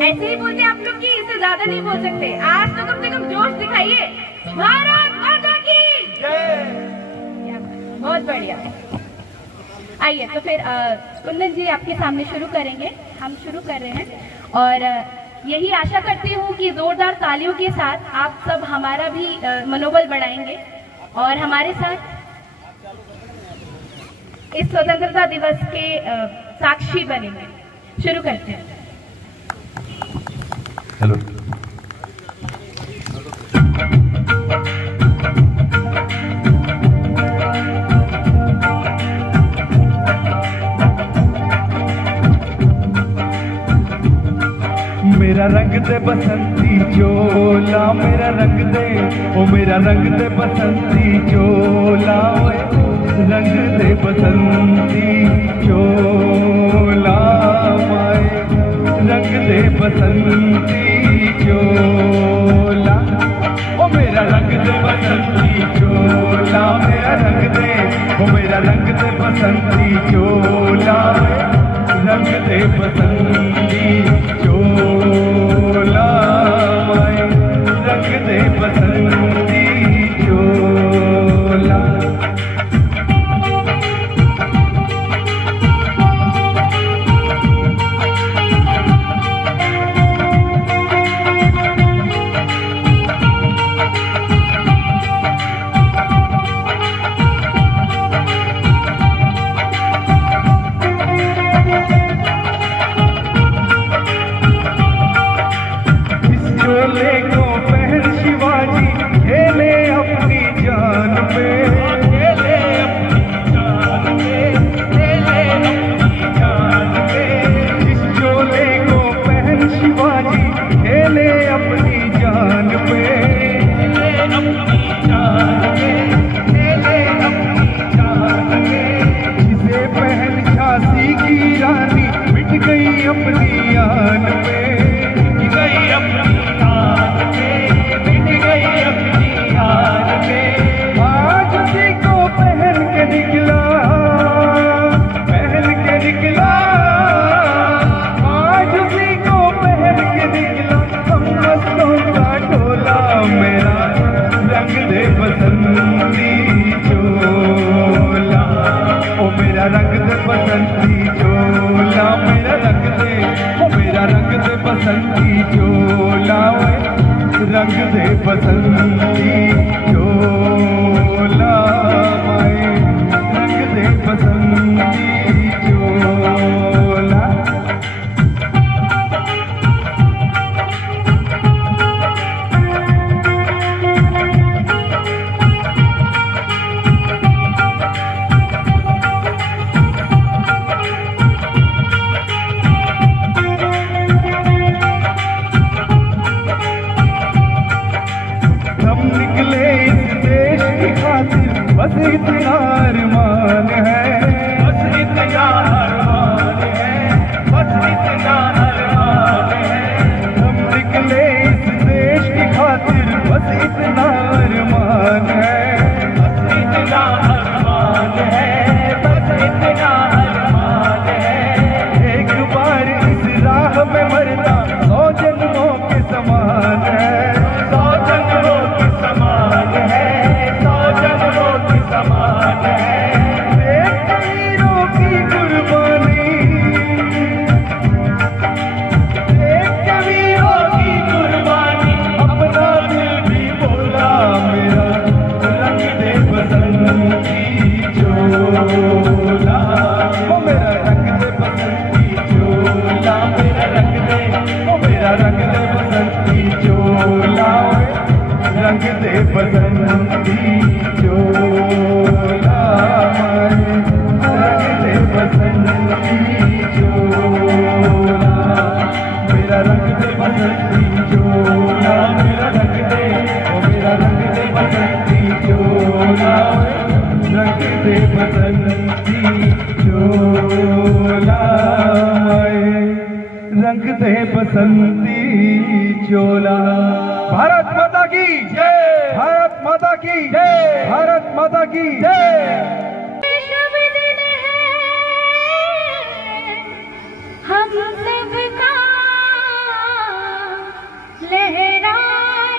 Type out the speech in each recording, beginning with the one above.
ऐसे ही बोलते आप लोग, कि इससे ज्यादा नहीं बोल सकते। आज तो कम से कम जोश दिखाइए। भारत माता की जय। बहुत बढ़िया। आइए तो फिर कुंदन जी आपके सामने शुरू करेंगे। हम शुरू कर रहे हैं और यही आशा करती हूँ कि जोरदार तालियों के साथ आप सब हमारा भी मनोबल बढ़ाएंगे और हमारे साथ इस स्वतंत्रता दिवस के साक्षी बनेंगे। शुरू करते हैं। हेलो। मेरा रंग दे बसंती चोला, मेरा रंग दे, ओ मेरा रंग दे बसंती चोला, रंग दे बसंती चोला, रंग दे बसंती चोला, ओ मेरा रंग दे बसंती चोला, मेरा रंग दे, ओ मेरा रंग दे बसंती चोला, रंग दे बसंती चोला, रंग दे बसंती चोला। चोले को पहन शिवाजी खेले अपनी जान पे, खेले अपनी जान पे, खेले अपनी जान पे। इस चोले को पहन शिवाजी खेले अपनी जान पे, खेले अपनी जान पे, खेले अपनी जान पे। जिसे पहन झांसी की रानी मिट गई अपनी आन पे, मिट गई अपनी आज उसी को पहन के निकला, पहन के निकला, आज उसी को पहन के निकला हम मस्तों का टोला। मेरा रंग दे बसंती चोला, ओ मेरा रंग दे बसंती चोला, मेरा रंग दे, ओ मेरा रंग दे बसंती चोला, रंग दे बसंती चोला, रंग दे बसंती चोला। हम निकले इस देश की खातिर, बस इतना अरमान है, बस इतना अरमान है, बस इतना अरमान है। हम निकले इस देश की खातिर, बस इतना अरमान है, बस इतना अरमान है, बस इतना अरमान है। एक बार इस राह में मरना 100 जन्मों के समान है, 100 जन्मों के समान है, 100 जन्मों के समान है। देख वीरों की कुर्बानी, देख वीरों की कुर्बानी, अपना दिल भी बोला। मेरा रंग दे बसंती चोला, ओ मेरा रंग दे बसंती चोला, मेरा रंग दे, ओ मेरा रंग दे बसंती चोला, रंग दे बसंती चोला, रंग दे बसंती चोला, मेरा रंग दे बसंती चोला, मेरा रंग दे, ओ मेरा रंग दे बसंती चोला, रंग दे बसंती चोला, रंग दे बसंती चोला। भारत माता की जय, भारत माता की जय, भारत माता की जय। शुभ दिन है हम सबका, लहरा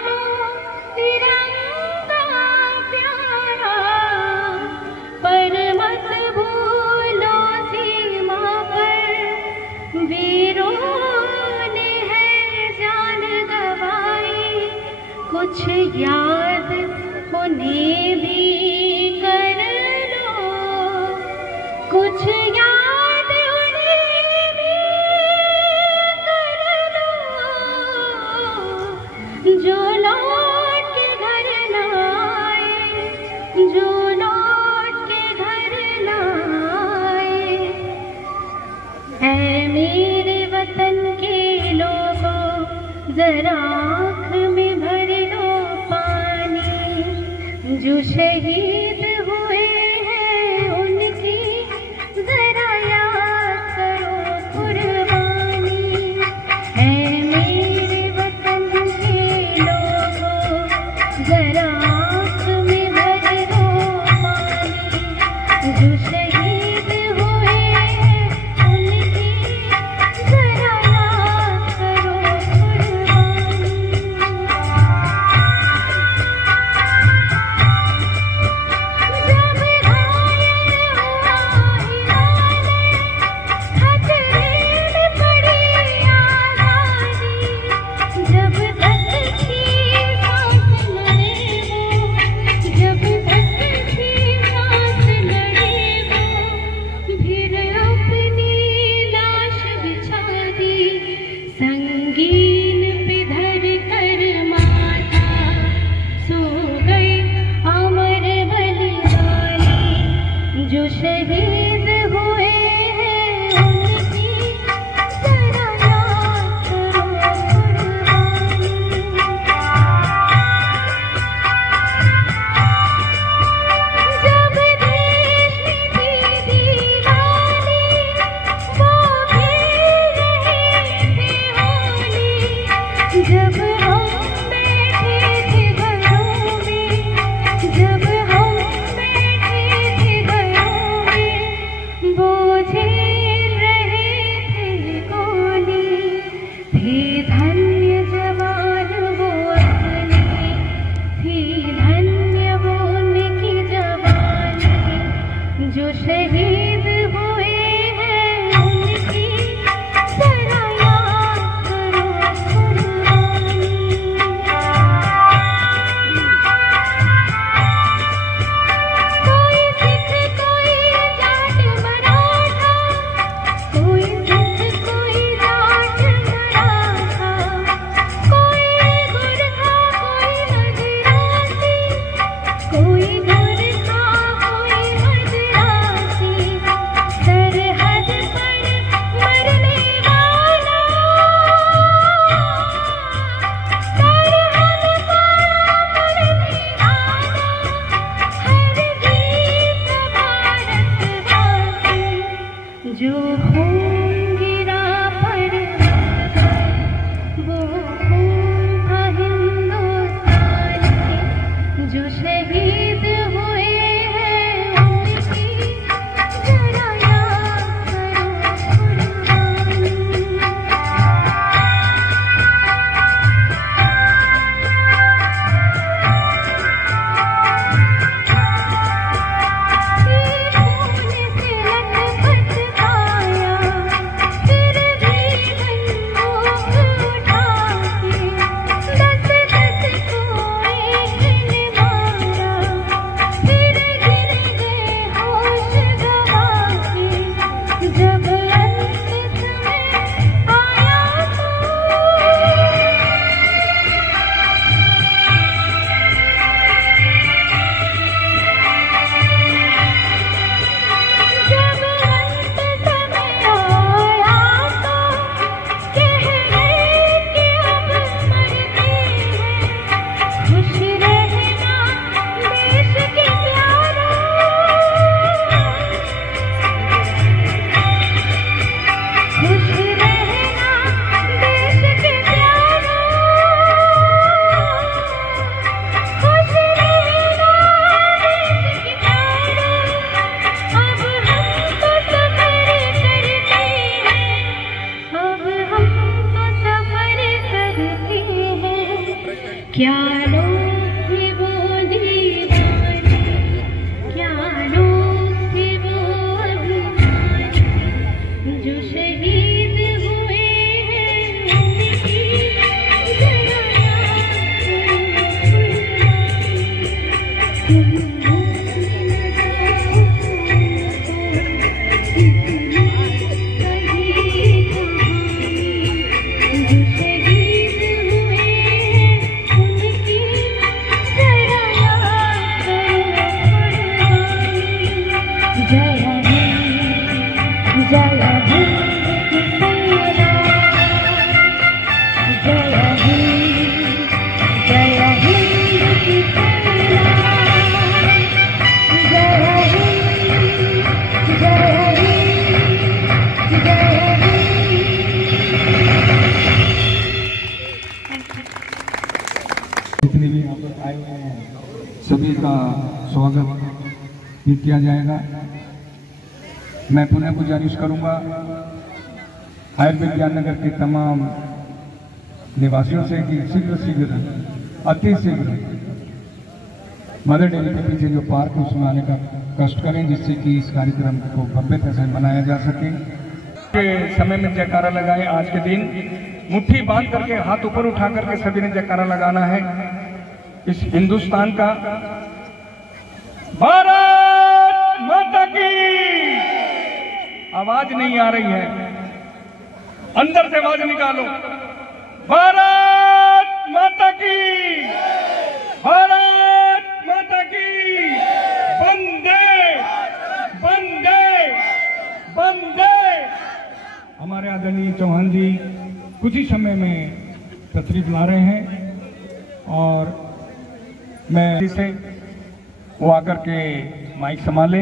लो तिरंगा प्यारा, पर मत भूलो सीमा पर वीरों ने है जान गंवाई, कुछ याद उन्हें भी कर जितने भी यहाँ पर आए हुए हैं सभी का स्वागत भी किया जाएगा। मैं पुनः गुजारिश करूंगा आयुर्विज्ञान नगर के तमाम निवासियों से कि शीघ्र अति शीघ्र मदर डेयरी के पीछे जो पार्क है उसमें आने का कष्ट करें, जिससे कि इस कार्यक्रम को भव्यता से मनाया जा सके। के समय में जयकारा लगाएं। आज के दिन मुट्ठी बांध करके हाथ ऊपर उठा करके सभी ने जयकारा लगाना है। इस हिंदुस्तान का भारत माता की आवाज नहीं आ रही है, अंदर से आवाज निकालो। भारत माता की, भारत माता की, वंदे वंदे वंदे। हमारे आदरणीय चौहान जी कुछ ही समय में तशरीफ ला रहे हैं और मैं इसे वो आकर के माइक संभाले।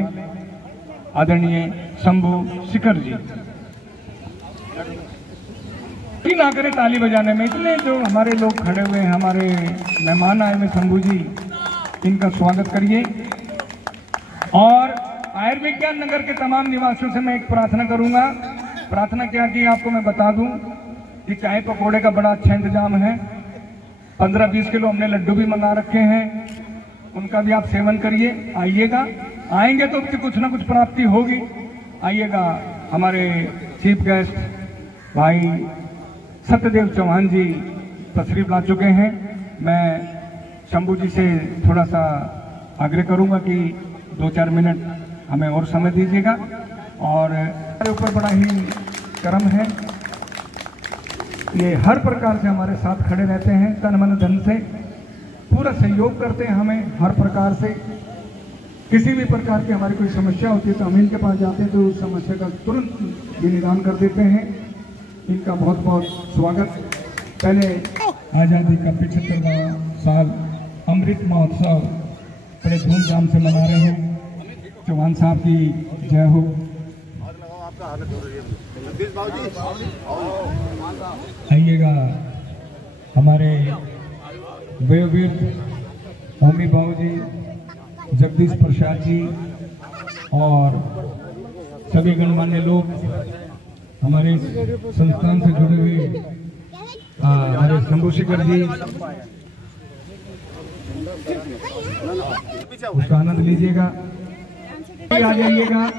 आदरणीय शंभू शिखर जी ना करें ताली बजाने में, इतने जो हमारे लोग खड़े हुए हैं, हमारे मेहमान आए हुए शंभू जी, इनका स्वागत करिए। और आयुर्विज्ञान नगर के तमाम निवासियों से मैं एक प्रार्थना करूंगा। प्रार्थना क्या की आपको मैं बता दूं कि चाय पकौड़े का बड़ा अच्छा इंतजाम है। 15-20 किलो हमने लड्डू भी मंगा रखे हैं, उनका भी आप सेवन करिए। आइएगा, आएंगे तो कुछ ना कुछ प्राप्ति होगी। आइएगा। हमारे चीफ गेस्ट भाई सत्यदेव चौहान जी तशरीफ ला चुके हैं। मैं शंभू जी से थोड़ा सा आग्रह करूंगा कि 2-4 मिनट हमें और समय दीजिएगा। और हमारे ऊपर बड़ा ही करम है, ये हर प्रकार से हमारे साथ खड़े रहते हैं, तन मन धन से पूरा सहयोग करते हैं हमें हर प्रकार से। किसी भी प्रकार की हमारी कोई समस्या होती है तो हम इनके पास जाते हैं तो उस समस्या का तुरंत ये निदान कर देते हैं। इनका बहुत बहुत स्वागत। पहले आज़ादी का 75वां साल अमृत महोत्सव बड़े धूमधाम से मना रहे हैं। चौहान साहब की जय हो। आइएगा हमारे वयोवृद्ध होमी बाबू जी, जगदीश प्रसाद जी और सभी गणमान्य लोग, हमारे संस्थान से जुड़े हुए हमारे शंभू शिखर जी, उसका आनंद लीजिएगा। आ जाइएगा।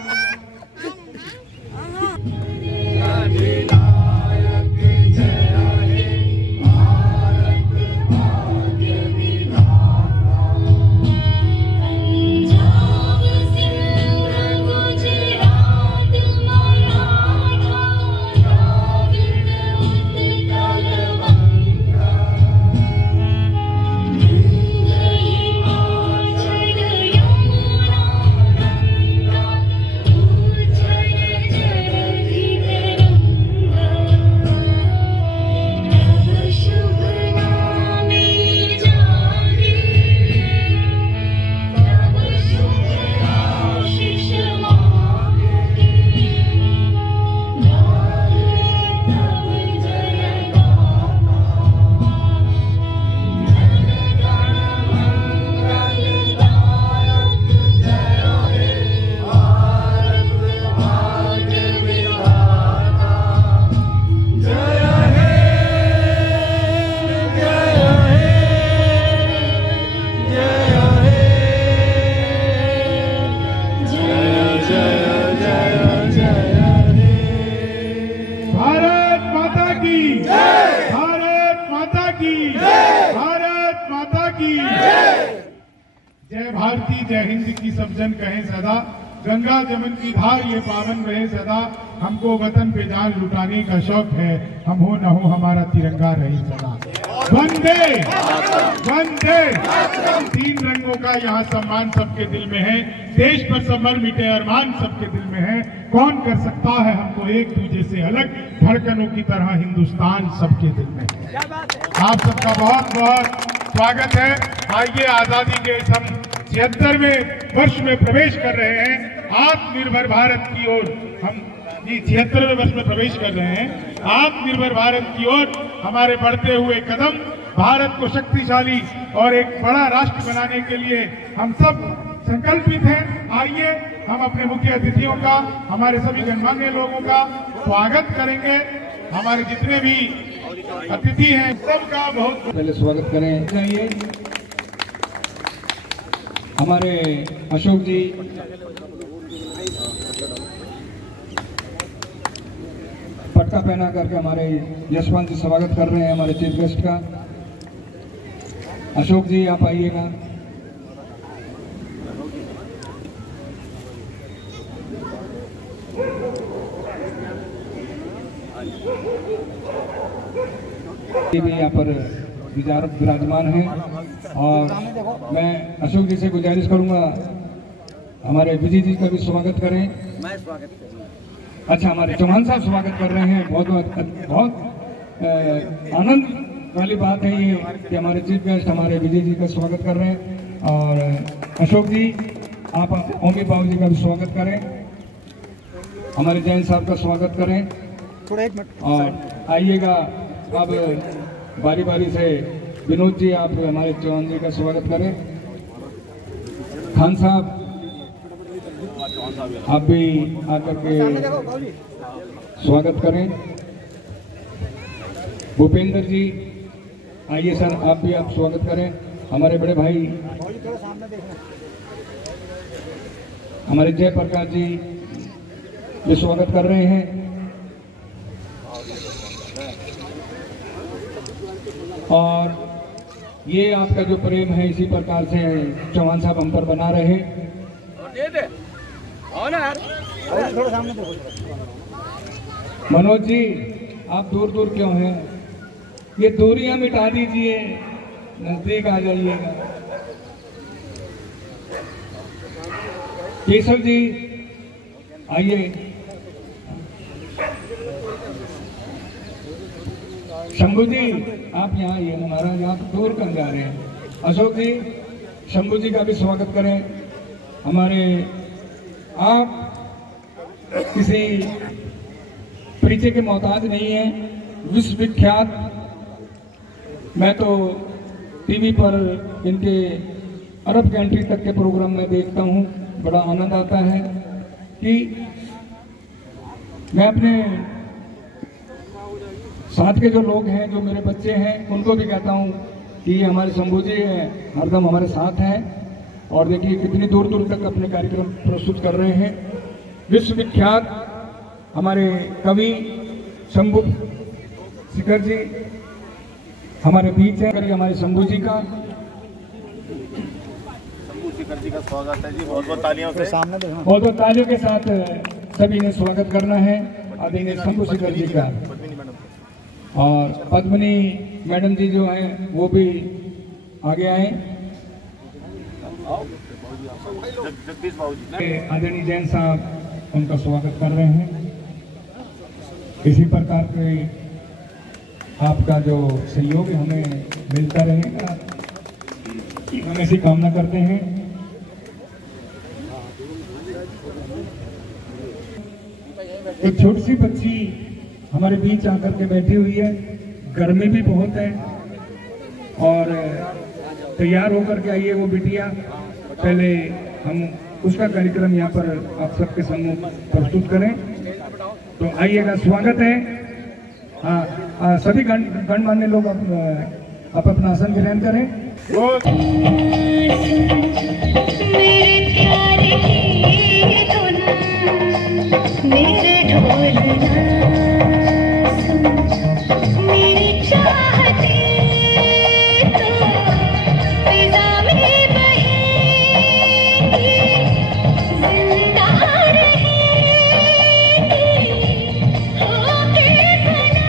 जय भारती जय हिंद की सब जन कहें सदा, गंगा जमुन की धार ये पावन रहे सदा। हमको वतन पे जान लुटाने का शौक है, हम हो न हो हमारा तिरंगा रहे सदा। वंदे वंदे। 3 रंगों का यहाँ सम्मान सबके दिल में है, देश पर समर मिटे अरमान सबके दिल में है। कौन कर सकता है हमको एक दूजे से अलग, धड़कनों की तरह हिंदुस्तान सबके दिल में है। आप सबका बहुत बहुत स्वागत है। आइए, आजादी के इस हम 76वें वर्ष में प्रवेश कर रहे हैं। आत्मनिर्भर भारत की ओर हम 76वें वर्ष में प्रवेश कर रहे हैं। आत्मनिर्भर भारत की ओर हमारे बढ़ते हुए कदम भारत को शक्तिशाली और एक बड़ा राष्ट्र बनाने के लिए हम सब संकल्पित हैं। आइए, हम अपने मुख्य अतिथियों का, हमारे सभी गणमान्य लोगों का स्वागत करेंगे। हमारे जितने भी अतिथि हैं सबका बहुत पहले स्वागत करें चाहिए। हमारे अशोक जी पट्टा पहना करके हमारे यशवंत जी स्वागत कर रहे हैं हमारे चीफ गेस्ट का। अशोक जी आप आइएगा। ये भी यहाँ पर विराजमान हैं और मैं अशोक जी से गुजारिश करूंगा हमारे विजय जी का भी स्वागत करें। अच्छा, हमारे चौहान साहब स्वागत कर रहे हैं। बहुत बहुत आनंद वाली बात है ये कि हमारे चीफ गेस्ट हमारे विजय जी का स्वागत कर रहे हैं। और अशोक जी आप ओमी बाबू जी का भी स्वागत करें, हमारे जैन साहब का स्वागत करें। और आइएगा, अब बारी बारी से विनोद जी आप हमारे चौहान जी का स्वागत करें। खान साहब आप भी आकर के स्वागत करें। भूपेंद्र जी आइए सर, आप भी आप स्वागत करें। हमारे बड़े भाई हमारे जयप्रकाश जी भी स्वागत कर रहे हैं। और ये आपका जो प्रेम है इसी प्रकार से चौहान साहब हम पर बना रहे। मनोज जी आप दूर दूर क्यों हैं? ये दूरियां मिटा दीजिए, नजदीक आ जाइएगा। केशव जी आइए। शंभू जी आप यहाँ आइए, महाराज आप दूर कहाँ जा रहे हैं। अशोक जी, शंभू जी का भी स्वागत करें। हमारे आप किसी परिचय के मोहताज नहीं है, विश्वविख्यात। मैं तो टीवी पर इनके अरब कंट्री तक के प्रोग्राम में देखता हूँ, बड़ा आनंद आता है कि मैं अपने साथ के जो लोग हैं, जो मेरे बच्चे हैं, उनको भी कहता हूँ कि हमारे शंभू जी हरदम हमारे साथ हैं। और देखिए कितनी दूर दूर तक अपने कार्यक्रम प्रस्तुत कर रहे हैं। विश्वविख्यात हमारे कवि शंभू शिखर जी हमारे बीच है। हमारे शंभू जी का शिखर जी का स्वागत है जी। बहुत बहुत तालियों से सामने बहुत बहुत तालियों के साथ सभी ने स्वागत करना है आदरणीय शंभू शिखर जी का। और पद्मिनी मैडम जी जो हैं वो भी आगे आए। जगदीश बाबू जी, आदरणीय जैन साहब उनका स्वागत कर रहे हैं। इसी प्रकार के आपका जो सहयोग हमें मिलता रहेगा, हम ऐसी कामना करते हैं। एक छोटी सी बच्ची हमारे बीच आकर के बैठी हुई है। गर्मी भी बहुत है और तैयार होकर के आइए वो बिटिया। पहले हम उसका कार्यक्रम यहाँ पर आप सबके सम्मुख प्रस्तुत करें, तो आइएगा, स्वागत है। हाँ, सभी गणमान्य लोग आप अपना आसन ग्रहण करें। मेरे ढोलना सुन, मेरी चाहते तो फिजा में बहेगी, जिंदा रहेगी होके बना।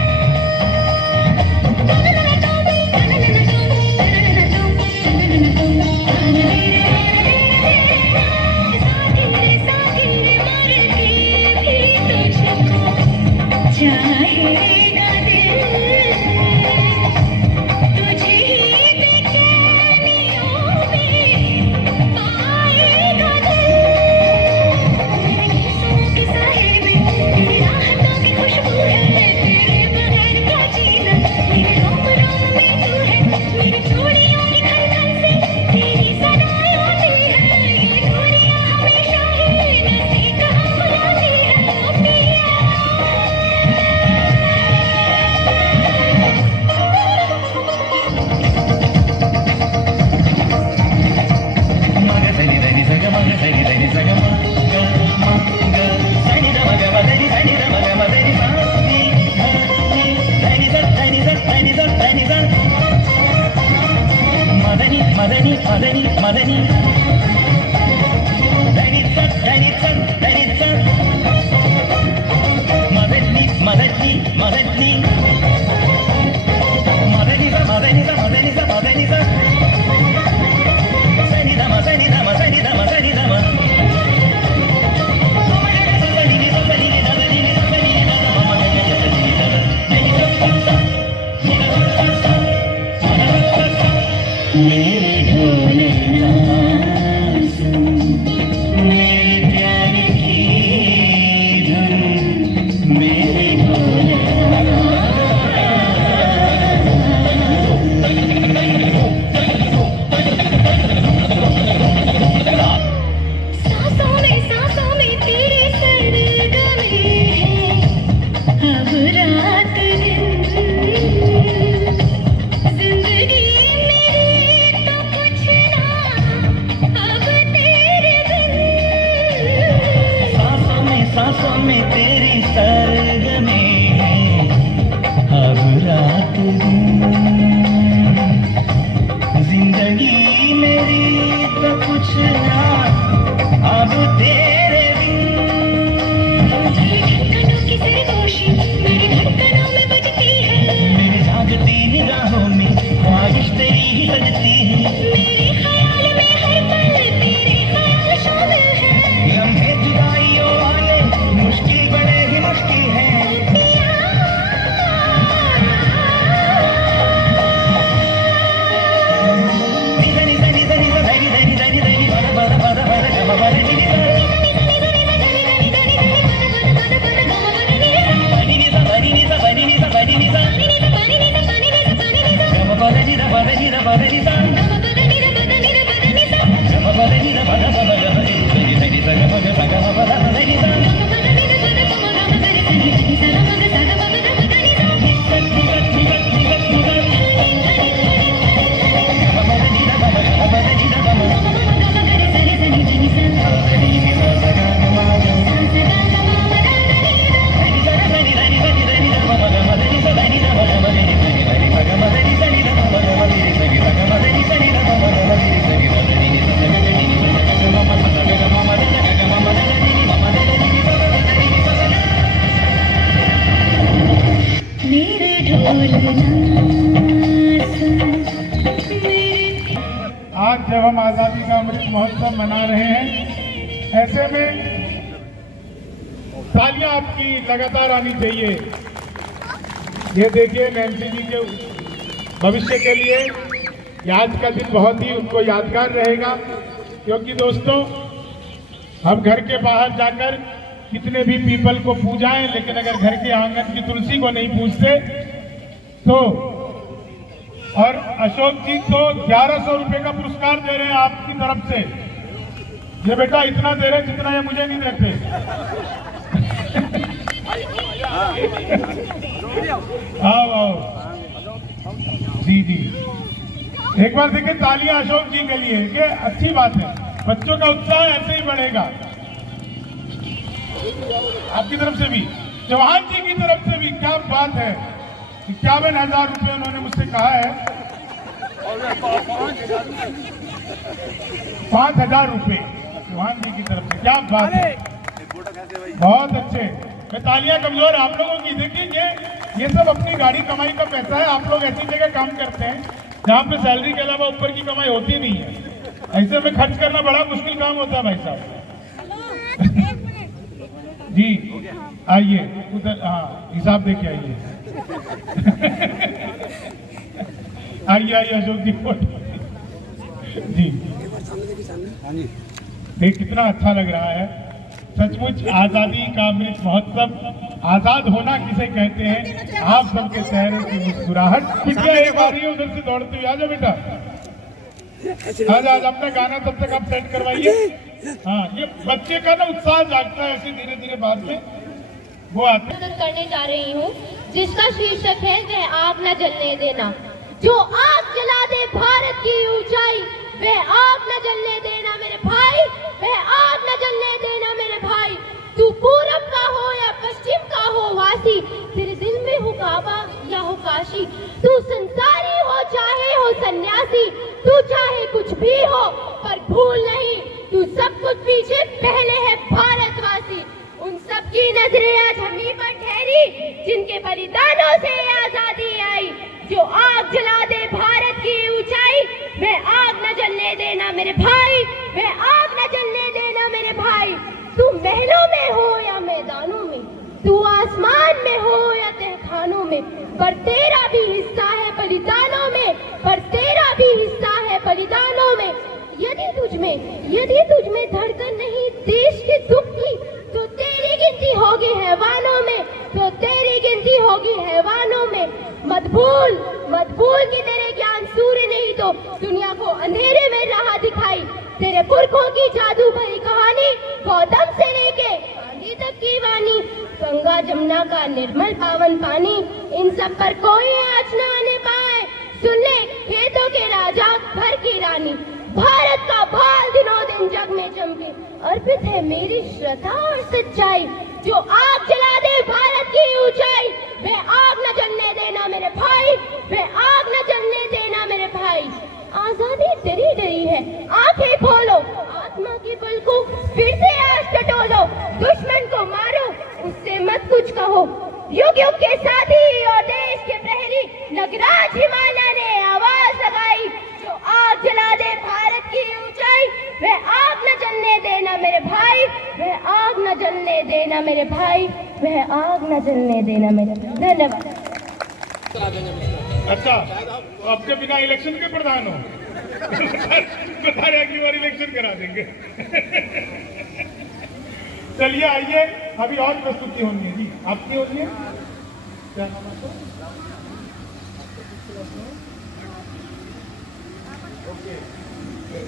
आज जब हम आजादी का अमृत महोत्सव मना रहे हैं, ऐसे में तालियां आपकी लगातार आनी चाहिए। ये देखिए नैन्सी जी के भविष्य के लिए ये आज का दिन बहुत ही उनको यादगार रहेगा, क्योंकि दोस्तों हम घर के बाहर जाकर कितने भी पीपल को पूजाएं, लेकिन अगर घर के आंगन की तुलसी को नहीं पूजते तो। और अशोक जी तो 1100 रुपए का पुरस्कार दे रहे हैं आपकी तरफ से। ये बेटा इतना दे रहे जितना ये मुझे नहीं देते। आओ आओ जी जी, एक बार देखिए तालियां अशोक जी के लिए, ये अच्छी बात है। बच्चों का उत्साह ऐसे ही बढ़ेगा। आपकी तरफ से भी, चौहान जी की तरफ से भी, क्या बात है। 51,000 रुपये उन्होंने मुझसे कहा है। 5,000 रुपये चौहान जी की तरफ से, क्या बात है, बहुत अच्छे। मैं तालियां कमजोर आप लोगों की। देखिए ये सब अपनी गाड़ी कमाई का पैसा है। आप लोग ऐसी जगह काम करते हैं जहाँ पे सैलरी के अलावा ऊपर की कमाई होती नहीं है। ऐसे में खर्च करना बड़ा मुश्किल काम होता है भाई साहब। जी आइए उधर, हाँ हिसाब देके आइए। आइए आइए अशोक जी जी। देख कितना अच्छा लग रहा है सचमुच। आजादी का अमृत महोत्सव, आजाद होना किसे कहते हैं, आप सबके चेहरे की मुस्कुराहट। बिटिया एक आ रही है उधर से दौड़ते हुए, आ जाओ बेटा, आज अपना गाना तब तक आप सेट करवाइए। हाँ, ये बच्चे का ना उत्साह जागता है ऐसे धीरे धीरे बाद में वो आते। करने जा रही हूँ जिसका शीर्षक है वह आग न जलने देना। जो आग जला दे भारत की ऊंचाई, वह आग न जलने देना। मेरे भाई, वह आग न जलने देना मेरे भाई। तू पूरब का हो या पश्चिम का हो वासी, तेरे दिल में हो काबा या हो काशी, तू संसारी हो चाहे हो सन्यासी, तू चाहे कुछ भी हो पर भूल नहीं, तू सब कुछ पीछे पहले है भारतवासी। उन सब की नजरें आज हमी पर ठहरी, जिनके बलिदानों से आजादी आई। जो आग जला दे भारत की ऊंचाई, वह आग न जलने देना मेरे भाई, वह आग न जलने देना मेरे भाई। तू महलों में हो या मैदानों में, तू आसमान में हो या तहखानों में, पर तेरा भी हिस्सा है बलिदानों में, पर तेरा भी हिस्सा है बलिदानों में। यदि तुझ में धड़कन नहीं देश के दुख की, तो तेरी गिनती होगी हैवानों में, तो तेरी गिनती होगी हैवानों में। मत भूल कि तेरे ज्ञान सूर्य नहीं तो दुनिया को अंधेरे में राह दिखाई। तेरे पुरखों की जादू भरी कहानी, गौतम से लेके गांधी तक की वाणी, गंगा जमुना का निर्मल पावन पानी, इन सब पर कोई आँच न आने पाए। सुन ले खेतों के राजा घर की रानी, भारत का भाल दिनों दिन जग में चमके। अर्पित है मेरी श्रद्धा और सच्चाई, जो आग जला दे भारत की ऊंचाई, वह आग न जलने देना मेरे भाई, वह आग न जलने देना मेरे भाई। आजादी डरी डरी है, आंखें खोलो, आत्मा के बल को फिर से आज टटोलो। दुश्मन को मारो, उससे मत कुछ कहो। युग युग के साथी और देश के प्रहरी, नगराज हिमालय ने आवाज लगाई। जो आग जला दे भारत की ऊंचाई, वह आग न जलने देना मेरे भाई, वह आग न जलने देना मेरे भाई, वह आग न जलने देना मेरे भाई। धन्यवाद। अच्छा, तो आपके बिना इलेक्शन के प्रधान हो? बता रहे अगली बार इलेक्शन करा देंगे। चलिए आइए, अभी और प्रस्तुति होनी है जी, आपकी होनी है। क्या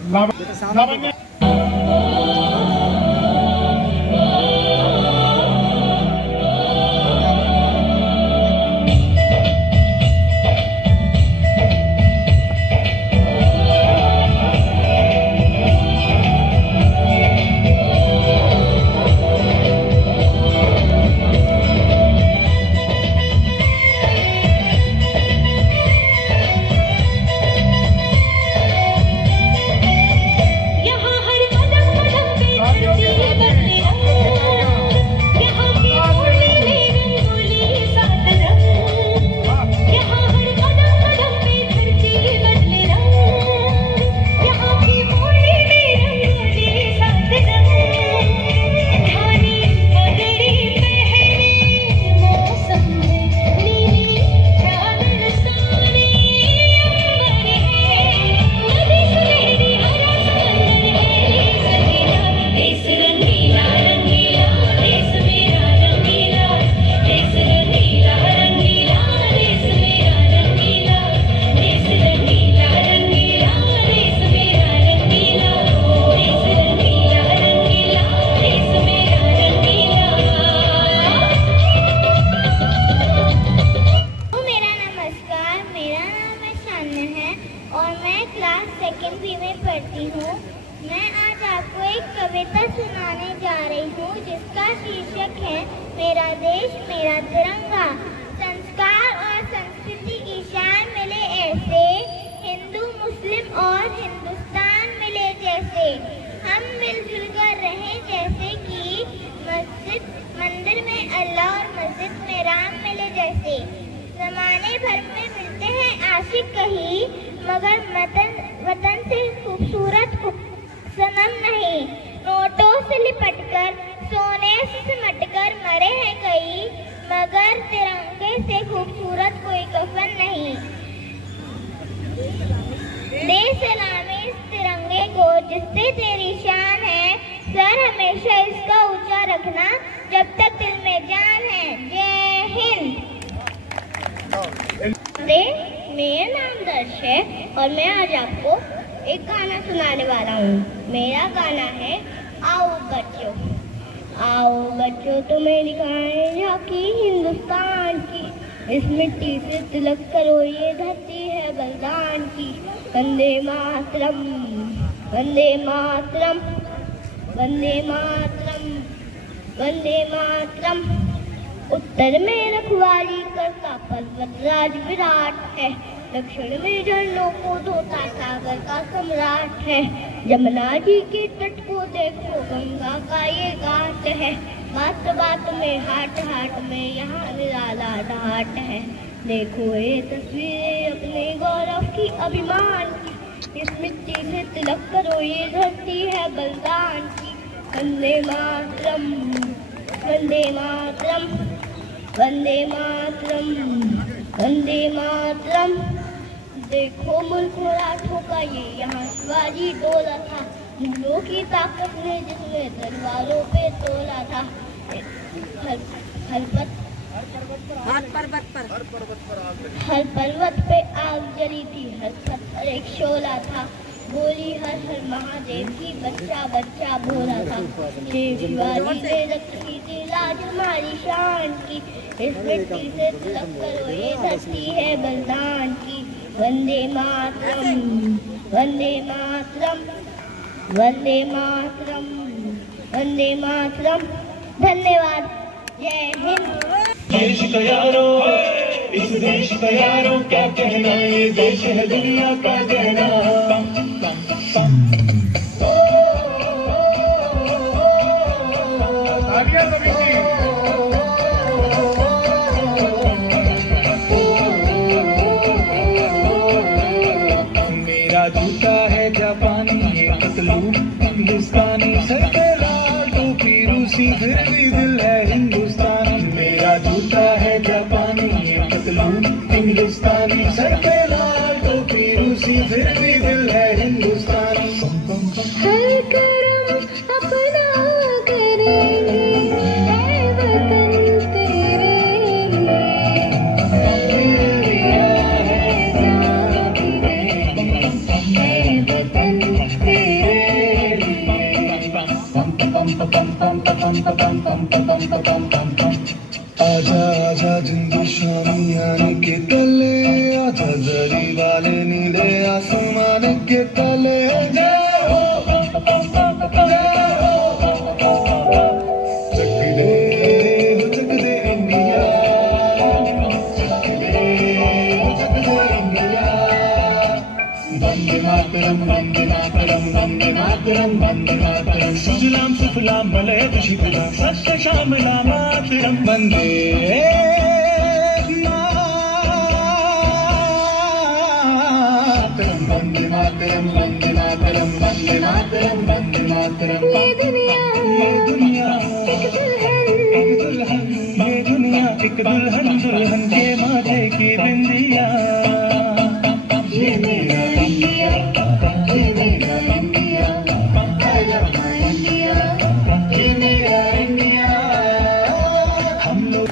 नाम है? लावण्य। मेरा नाम दर्श है और मैं आज आपको एक गाना सुनाने वाला हूँ। मेरा गाना है आओ बच्चों, आओ बच्चों तुम्हें दिखाएं झांकी हिंदुस्तान की, इस मिट्टी से तिलक करो ये धरती है बलिदान की। वंदे मातरम, वंदे मातरम, वंदे मातरम, वंदे मातरम। उत्तर में रखवाली करता पर्वतराज विराट है, दक्षिण में झरनों को धोता सागर का सम्राट है। जमुना जी के तट को देखो, गंगा का ये घाट है। बात बात में हाट हाट में यहाँ निराला ढाट है। देखो ये तस्वीरें अपने गौरव की, अभिमान की, इस मिट्टी से तिलक करो, ये धरती है बलिदान की। वंदे मातरम, वंदे मातरम, वंदे मातरम, वंदे मातरम। देखो मुल्क मराठों का ये यहाँ शिवाजी डोला था, मुगलों की ताकत ने जिसमें तलवारों पे तोला था। हर पर्वत पे आग जली थी, हर पत्थर एक शोला था। बोली हर हर महादेव की, बच्चा बच्चा बोला था। शिवाजी ने रखी थी लाज हमारी शान की, इस मिट्टी से तिलक करो, ये धरती है बलिदान की। वंदे मातरम, वंदे मातरम, वंदे मातरम, वंदे मातरम। धन्यवाद। जय हिंद। देश का यारो, इस देश का यारो क्या कहना, ये देश है दुनिया का कहना। तालियां सभी की। मेरा जूता है जापानी, ये पतलू हिंदुस्तानी, सर पे लाल टोपी रूसी, फिर भी दिल है हिंदुस्तानी। मेरा जूता है जापानी, ये पतलू हिंदुस्तानी, सर पे लाल टोपी रूसी, फिर भी दिल है हिंदुस्तानी। हर करम अपना करेंगे, ऐ वतन तेरे लिए है जान देंगे, ऐ वतन तेरे लिए। आजा आजा जिंदशानी आने के तले, आजा दरी वाले नीले आसमान के तले। वंदे मातरम, वंदे मातरम, वंदे मातरम। सुजलाम सुफलाम मलयज शिवलाम, सस्य श्यामला मातरम। वंदे मातरम, वंदे मातरम, वंदे मातरम, वंदे मातरम, वंदे मातरम। ये दुनिया एक दुल्हन, ये दुनिया एक दुल्हन, दुल्हन के माथे की बिंदिया। ये मेरा इंडिया, ये मेरा India, I love my India, ये मेरा इंडिया। हम लोग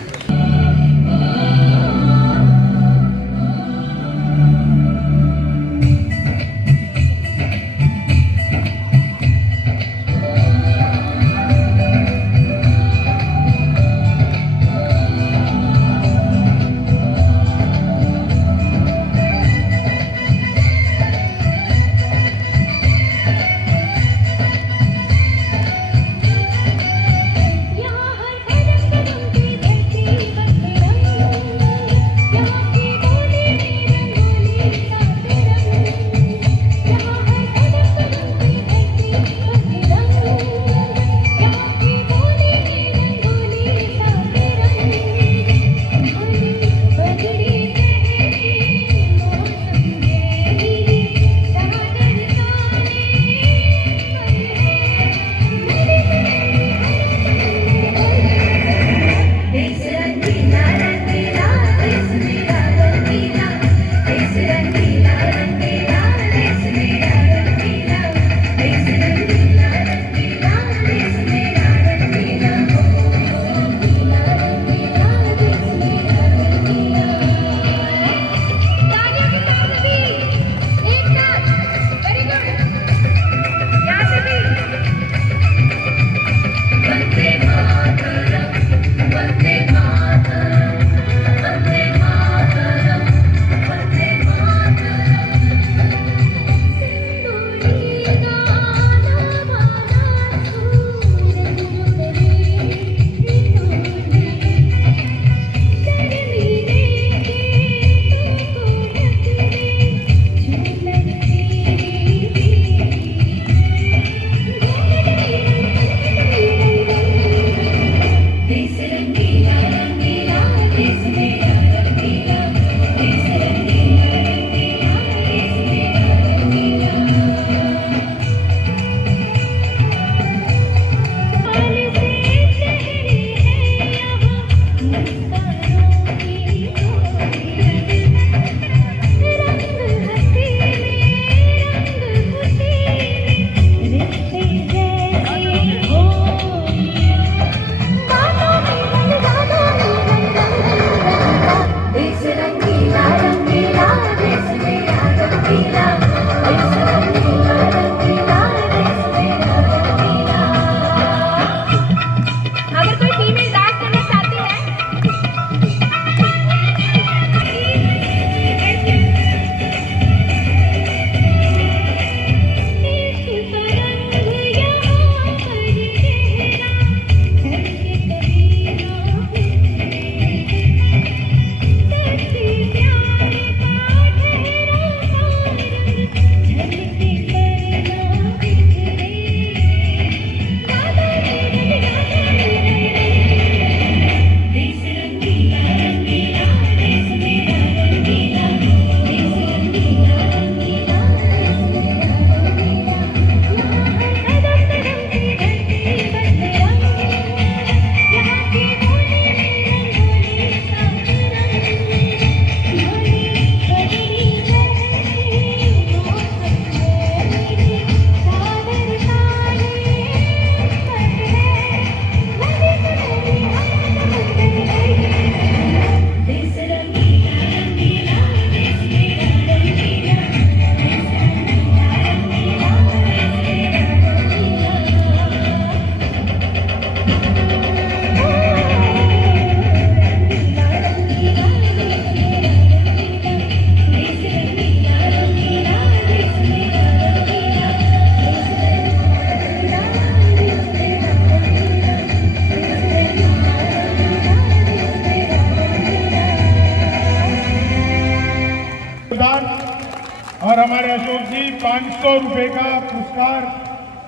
हमारे अशोक जी 500 रुपए का पुरस्कार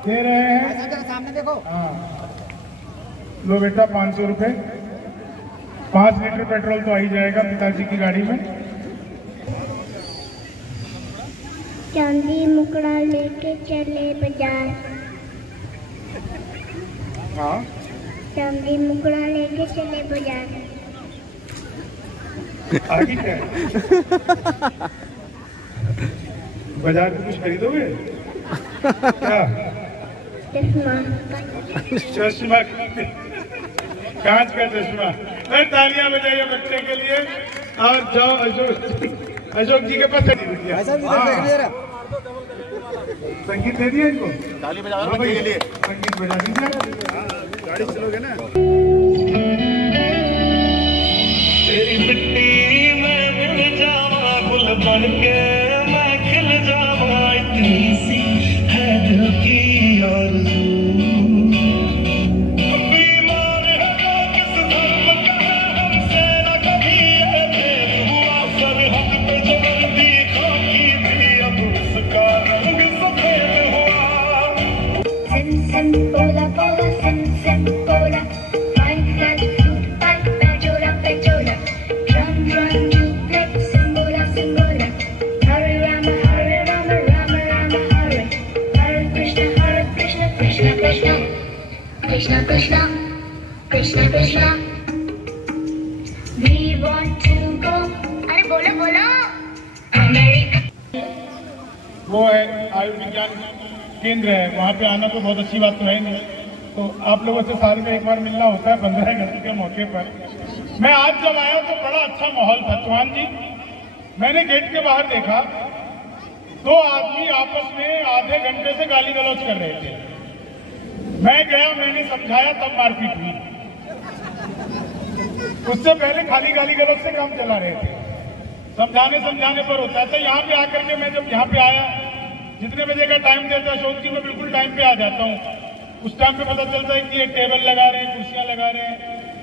दे रहे हैं। सामने देखो। हाँ, लो बेटा 500 रुपए। 5 लीटर पेट्रोल तो आ ही जाएगा पिताजी की गाड़ी में। चांदी मुकड़ा लेके चले बाजार। हाँ, चांदी मुकड़ा लेके चले बाजार। आगे क्या है? बाजार में कुछ खरीदोगे क्या? चश्मा। चश्मा, कांच का चश्मा। अरे तालियां बजाइए बच्चे के लिए। और जाओ अशोक जी के पास संगीत दे दिया इनको। ताली बजा दो बच्चे के लिए। संगीत बजा दीजिए। गाड़ी चलोगे ना। तेरी मिट्टी में मिल जावा गुल बन के मैं खिल जावा, इतनी सी है दिल की आरज़ू। बीमार है किस धर्म का हमसे न कभी ये भेद हुआ, सरहद पे जो वर्दी खाकी थी अब उसका रंग सफेद हुआ। सिम सिम बोला बोला सिम सिम बोला, फाइन फ्लैट फ्लूट पाइप पेजोला पेजोला, ड्रम ड्रम डुप्लेट सिम्बोला सिम्बोला, Hare Ram Ram Ram Hare, Hare Krishna Krishna Krishna Krishna Krishna Krishna Krishna. We want to go, अरे बोलो बोलो, अमेरिका। वो है आयुर्विज्ञान केंद्र है, वहाँ पे आना तो बहुत अच्छी बात तो है नहीं। तो आप लोगों से साल में एक बार मिलना होता है 15 अगस्त के मौके पर। मैं आज जब आया तो बड़ा अच्छा माहौल था। चौहान जी, मैंने गेट के बाहर देखा 2 आदमी आपस में आधे घंटे से गाली गलौज कर रहे थे। मैं गया, मैंने समझाया, तब मारपीट हुई। उससे पहले खाली गाली गलौज से काम चला रहे थे। समझाने पर होता है। तो यहाँ पे आकर के मैं जब यहाँ पे आया, जितने बजे का टाइम देता अशोक जी, मैं बिल्कुल टाइम पे आ जाता हूँ। उस टाइम पे पता चलता है कि ये टेबल लगा रहे हैं, कुर्सियां लगा रहे हैं,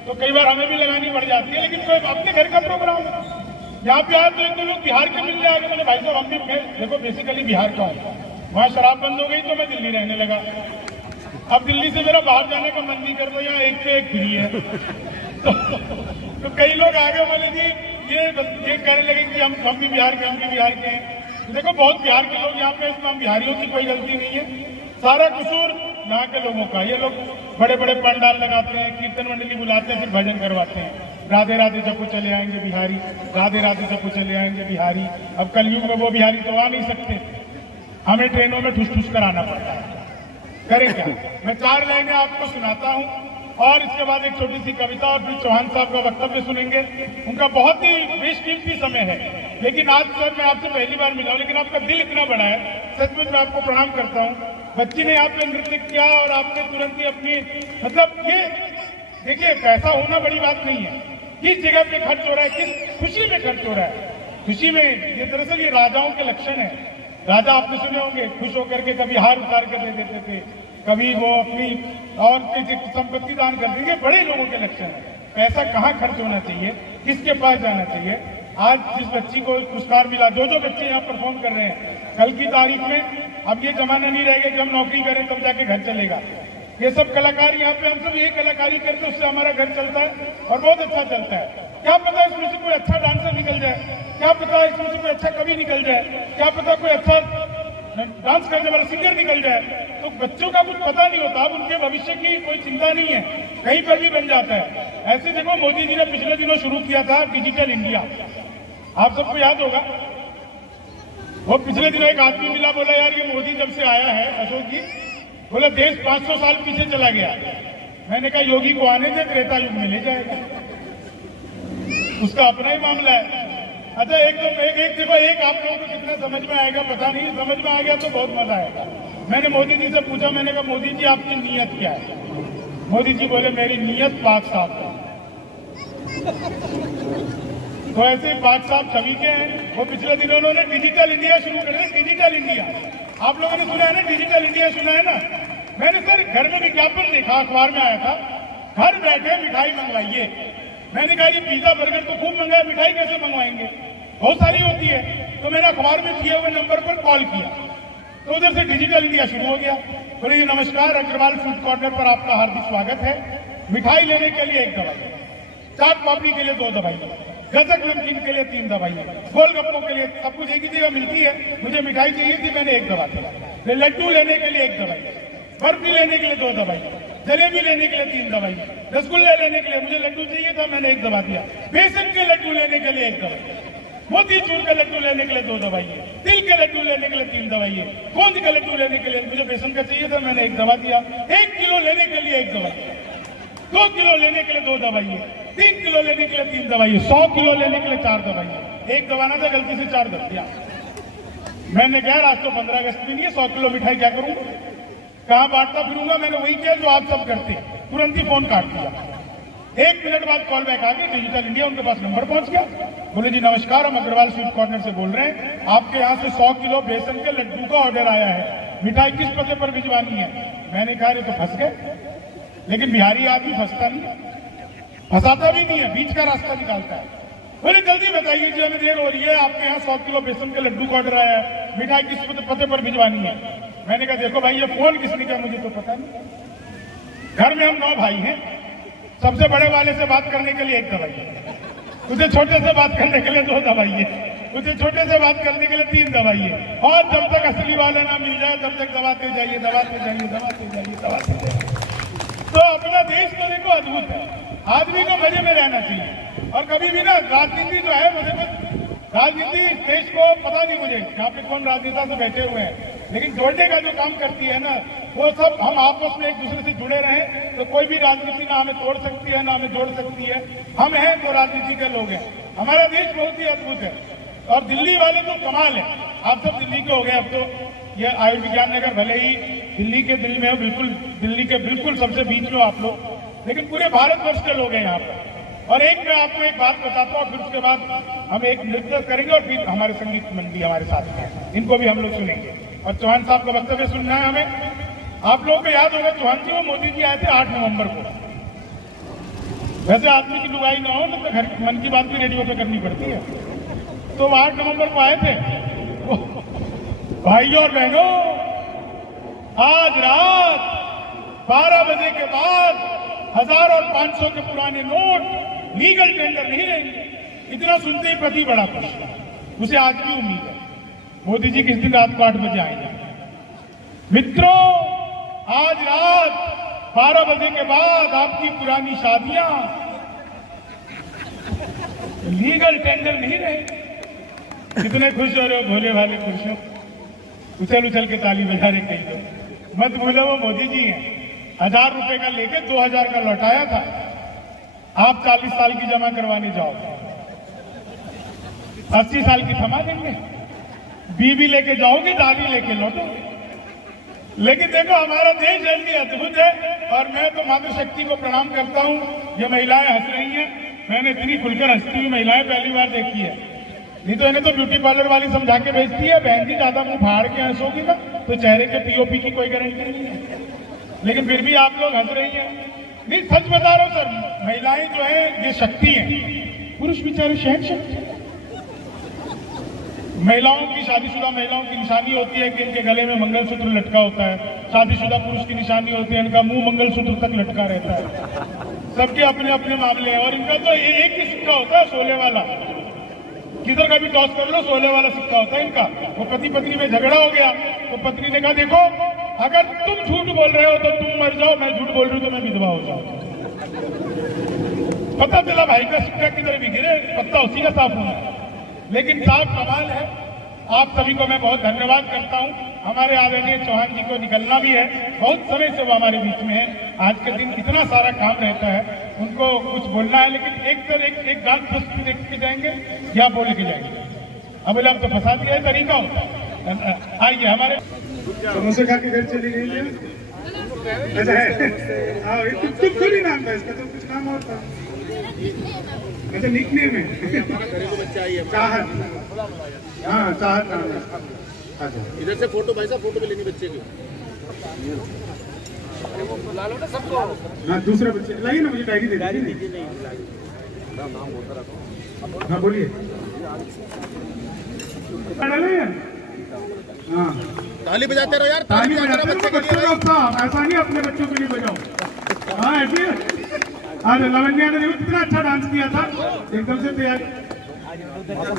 तो कई बार हमें भी लगानी पड़ जाती है। लेकिन कोई अपने घर का प्रोग्राम है। यहाँ पे आए तो 1-2 लोग बिहार के मिल जाएंगे। मैंने भाई साहब हम भी, देखो बेसिकली बिहार का हूँ। वहाँ शराब बंद हो गई तो मैं दिल्ली रहने लगा। अब दिल्ली से मेरा बाहर जाने का मन नहीं करता, यहाँ एक से एक फ्री है। तो कई लोग आगे बोले जी ये कहने लगे कि हम भी बिहार के, हम भी बिहार के हैं। देखो बहुत बिहार के लोग यहाँ पे, इसमें हम बिहारियों की कोई गलती नहीं है। सारा कसूर यहाँ के लोगों का। ये लोग बड़े बड़े पंडाल लगाते हैं, कीर्तन मंडली बुलाते हैं, फिर भजन करवाते हैं। राधे राधे जब चले आएंगे बिहारी, राधे राधे जब चले आएंगे बिहारी। अब कलयुग में वो बिहारी तो आ नहीं सकते, हमें ट्रेनों में ठुस ठुस कराना पड़ता है। करें क्या? मैं 4 लाइनें आपको सुनाता हूँ और इसके बाद एक छोटी सी कविता और फिर चौहान साहब का वक्तव्य सुनेंगे। उनका बहुत ही बेशकीमती समय है। लेकिन आज सर मैं आपसे पहली बार मिला हूं, लेकिन आपका दिल इतना बड़ा है, सचमुच मैं आपको प्रणाम करता हूं। बच्ची ने आप पे नृत्य किया और आपने तुरंत ही अपनी, मतलब ये देखिए पैसा होना बड़ी बात नहीं है, किस जगह पे खर्च हो रहा है, किस खुशी में खर्च हो रहा है। खुशी में ये दरअसल ये राजाओं के लक्षण है। राजा आपने सुने होंगे, खुश होकर के कभी हार उतार कर दे देते थे, कभी वो अपनी और संपत्ति दान कर देंगे। बड़े लोगों के लक्षण है। पैसा कहाँ खर्च होना चाहिए, किसके पास जाना चाहिए। आज जिस बच्ची को पुरस्कार मिला, जो बच्चे यहाँ परफॉर्म कर रहे हैं, कल की तारीख में अब ये जमाना नहीं रहेगा कि हम नौकरी करें तब जाके घर चलेगा। ये सब कलाकार यहाँ पे, हम सब यही कलाकारी करते, उससे हमारा घर चलता है और बहुत अच्छा चलता है। क्या पता इसमें से कोई अच्छा डांसर निकल जाए, क्या पता इसमें से कोई अच्छा कवि निकल जाए, क्या पता कोई अच्छा डांस करने वाला सिंगर निकल जाए। तो बच्चों का कुछ पता नहीं होता। अब उनके भविष्य की कोई चिंता नहीं है, कहीं पर भी बन जाता है। ऐसे देखो मोदी जी ने पिछले दिनों शुरू किया था डिजिटल इंडिया, आप सबको याद होगा। वो पिछले दिनों एक आदमी मिला, बोला यार ये मोदी जब से आया है अशोक जी, बोला देश 500 साल पीछे चला गया। मैंने कहा योगी को आने दे, त्रेता युग में ले जाएगा, उसका अपना ही मामला है। अच्छा एक देखो, एक आप लोगों को कितना समझ में आएगा पता नहीं, समझ में आ गया तो बहुत मजा आएगा। मैंने मोदी जी से पूछा, मैंने कहा मोदी जी आपकी नीयत क्या है? मोदी जी बोले मेरी नीयत पाक साफ है। तो ऐसे पाक साफ छवि के हैं। वो पिछले दिनों उन्होंने डिजिटल इंडिया शुरू कर दिया। डिजिटल इंडिया आप लोगों ने सुना है ना, डिजिटल इंडिया सुना है ना। मैंने सर घर में विज्ञापन देखा, अखबार में आया था, घर बैठे मिठाई मंगवाइए। मैंने कहा ये पिज्जा बर्गर तो खूब मंगाया, मिठाई कैसे मंगवाएंगे? बहुत सारी होती है। तो मैंने अखबार में दिए हुए नंबर पर कॉल किया, तो उधर से डिजिटल इंडिया शुरू हो गया। बोले जी नमस्कार, अग्रवाल स्वीट कॉर्नर पर आपका हार्दिक स्वागत है। मिठाई लेने के लिए 1 दवाई, चाट पापड़ी के लिए 2 दवाई, गजक नमकीन के लिए 3 दवाई, गोलगप्पों के लिए सब कुछ एक ही जगह मिलती है। मुझे मिठाई चाहिए थी, मैंने 1 दवा दिया। लड्डू लेने के लिए 1 दवाई, बर्फी लेने के लिए 2 दवाई, जलेबी लेने के लिए 3 दवाई, रसगुल्ले लेने के लिए मुझे लड्डू चाहिए था, मैंने 1 दवा दिया। बेसन के लड्डू लेने के लिए 1 दवाई, मोतीचूर के लड्डू लेने के लिए 2 दवाई, तिल के लड्डू लेने के लिए 3 दवाई, गोंद के लड्डू लेने के लिए मुझे बेसन का चाहिए था, मैंने 1 दवा दिया। 1 किलो लेने के लिए 1 दवाई, 2 किलो लेने के लिए 2 दवाई, 3 किलो लेने के लिए 3 दवाई, 100 किलो लेने के लिए 4 दवाई। 1 दवा ना था, गलती से 4 दवा दिया। मैंने कहा आज तो 15 अगस्त भी नहीं है, 100 किलो मिठाई क्या करूंगा, कहाँ बांटता फिरूंगा। मैंने वही किया जो आप सब करते हैं, तुरंत ही फोन काट दिया। 1 मिनट बाद कॉल बैक आ गई, डिजिटल इंडिया उनके पास नंबर पहुंच गया। बोले जी नमस्कार, हम अग्रवाल स्वीट कॉर्नर से बोल रहे हैं, आपके यहाँ से 100 किलो बेसन के लड्डू का ऑर्डर आया है, मिठाई किस पते पर भिजवानी है। मैंने कहा तो फंस गए, लेकिन बिहारी आदमी फंसता नहीं, फंसाता भी नहीं है, बीच का रास्ता निकालता है। बोले जल्दी बताइए जी, हमें देर हो रही है, आपके यहाँ 100 किलो बेसन के लड्डू का ऑर्डर आया है, मिठाई किस पते पर भिजवानी है। मैंने कहा देखो भाई, ये फोन किसने किया मुझे तो पता नहीं। घर में हम 9 भाई हैं, सबसे बड़े वाले से बात करने के लिए 1 दवाई, उसे छोटे से बात करने के लिए 2 दवाई है, उसे छोटे से बात करने के लिए 3 दवाई है। और जब तक असली वाले ना मिल जाए तब तक दबाते जाइए, दबाते जाइए, दबाते जाइए, दबाते जाइए। तो अपना देश तो देखो अद्भुत है, आदमी को मजे में रहना चाहिए। और कभी भी ना राजनीति जो है मुझे, राजनीति देश को पता नहीं मुझे यहाँ पे कौन राजनेता से बैठे हुए हैं, लेकिन जोड़ने का जो काम करती है ना, वो सब हम आपस में एक दूसरे से जुड़े रहें तो कोई भी राजनीति ना हमें तोड़ सकती है ना हमें जोड़ सकती है। हम हैं तो राजनीति के लोग हैं। हमारा देश बहुत ही अद्भुत है। और दिल्ली वाले तो कमाल है, आप सब दिल्ली के हो गए। अब तो ये आयुर्विज्ञान नगर भले ही दिल्ली के दिल में हो, बिल्कुल दिल्ली के बिल्कुल सबसे बीच में आप लोग, लेकिन पूरे भारतवर्ष के लोग हैं यहाँ पर। और मैं आपको एक बात बताता हूँ, फिर उसके बाद हम एक नृत्य करेंगे और फिर हमारे संगीत मंडली हमारे साथ हैं, इनको भी हम लोग सुनेंगे। और चौहान साहब का वक्तव्य सुनना है हमें। आप लोगों को याद होगा चौहान जी, वो मोदी जी आए थे 8 नवंबर को। वैसे आदमी की लुगाई ना हो तो घर मन की बात भी रेडियो पे करनी पड़ती है। तो 8 नवंबर को आए थे। भाइयों और बहनों, आज रात 12 बजे के बाद 1000 और 500 के पुराने नोट लीगल टेंडर नहीं रहेंगे। इतना सुनते ही पति बड़ा खुश, उसे आज भी उम्मीद है मोदी जी किस दिन रात को 8 बजे आएंगे। मित्रों, आज रात 12 बजे के बाद आपकी पुरानी शादियां लीगल टेंडर नहीं रहेंगे। कितने खुश हो रहे हो भोले भाले खुश हो, उछल उछल के ताली बजा रहे कई लोग। मत भूलो वो मोदी जी हैं, 1000 रुपए का लेके 2000 का लौटाया था। आप 40 साल की जमा करवाने जाओ, 80 साल की थमा देंगे। बीबी लेके जाओगे, दादी लेके लौटोगे। लेकिन देखो हमारा देश जल्दी अद्भुत है। और मैं तो मातृशक्ति को प्रणाम करता हूँ। ये महिलाएं हंस रही हैं, मैंने इतनी खुलकर हंसती हुई महिलाएं पहली बार देखी है। नहीं तो इन्हें तो ब्यूटी पार्लर वाली समझा के भेजती है, बहन जी ज्यादा मुंह फाड़ के हंसोगी ना तो चेहरे के पीओपी की कोई गारंटी नहीं है। लेकिन फिर भी आप लोग हंस रही हैं। नहीं, सच बता रहा हूं सर, महिलाएं जो है ये शक्ति है। पुरुष बेचारे शहन शक्ति। महिलाओं की, शादीशुदा महिलाओं की निशानी होती है कि इनके गले में मंगलसूत्र लटका होता है। शादीशुदा पुरुष की निशानी होती है इनका मुंह मंगलसूत्र तक लटका रहता है। सबके अपने अपने मामले हैं। और इनका तो एक ही सिक्का होता है, सोले वाला। किधर का भी टॉस कर लो, सोले वाला सिक्का होता है इनका। वो पति पत्नी में झगड़ा हो गया तो पत्नी ने कहा देखो, अगर तुम झूठ बोल रहे हो तो तुम मर जाओ, मैं झूठ बोल रही हूँ तो मैं विधवा हो जाऊँ। पता चला भाई का सिक्का किधर भी गिरे, पत्ता उसी का साफ होना है। लेकिन साहब कमाल है। आप सभी को मैं बहुत धन्यवाद करता हूं। हमारे आदरणीय चौहान जी को निकलना भी है, बहुत समय से वो हमारे बीच में है। आज के दिन इतना सारा काम रहता है, उनको कुछ बोलना है, लेकिन एक गान प्रस्तुति देख के जाएंगे या बोल के जाएंगे। अब बोले अब तो फंसा दिया है, तरीका होता है। आइए हमारे समोसे खा के घर चली गई है। ऐसा है, तुम खुद ही नाम था इसका, तो कुछ नाम और था। अच्छा, निकनेम है चाहत। हाँ, चाहत नाम है। अच्छा, इधर से फोटो भाई साहब, फोटो भी लेनी बच्चे की। हाँ, दूसरा बच्चे लाइए ना, मुझे डायरी दे दीजिए। हाँ बोलिए। हाँ ताली बजाते रहो यार, ताली बजाते बजाते रहो रहो बच्चों का उत्साह, ऐसा नहीं अपने बच्चों के लिए बजाओ। हाँ ऐसे अरे लवन्या ने देखो कितना अच्छा डांस किया था, एकदम से तैयारी।